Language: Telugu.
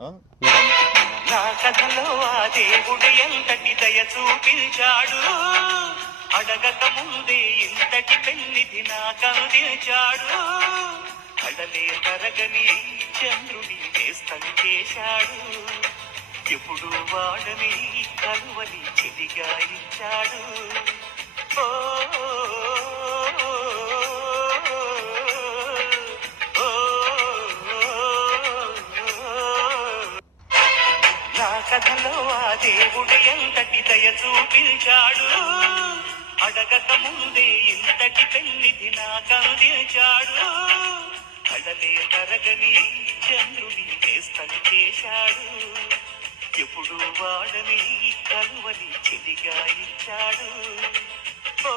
ఆ! నా కథలో ఆ దేవుడు ఎంతటి దయ చూపించాడు, అడగక ముందే ఇంతటి పెన్నిధి నాకందించాడు. కడలే తరగని చంద్రుని నేస్తం చేశాడు, ఎప్పుడు వాడని కలువని చెలిగా ఇచ్చాడు. ఓ నా కథలో ఆ దేవుడు ఎంతటి దయ చూపించాడు, అడగక ముందే ఇంతటి పెన్నిధి నాకందించాడు. కడలే తరగని చంద్రుని నేస్తం చేశాడు, ఎప్పుడు వాడని కలువని చెలిగా ఇచ్చాడు. ఓ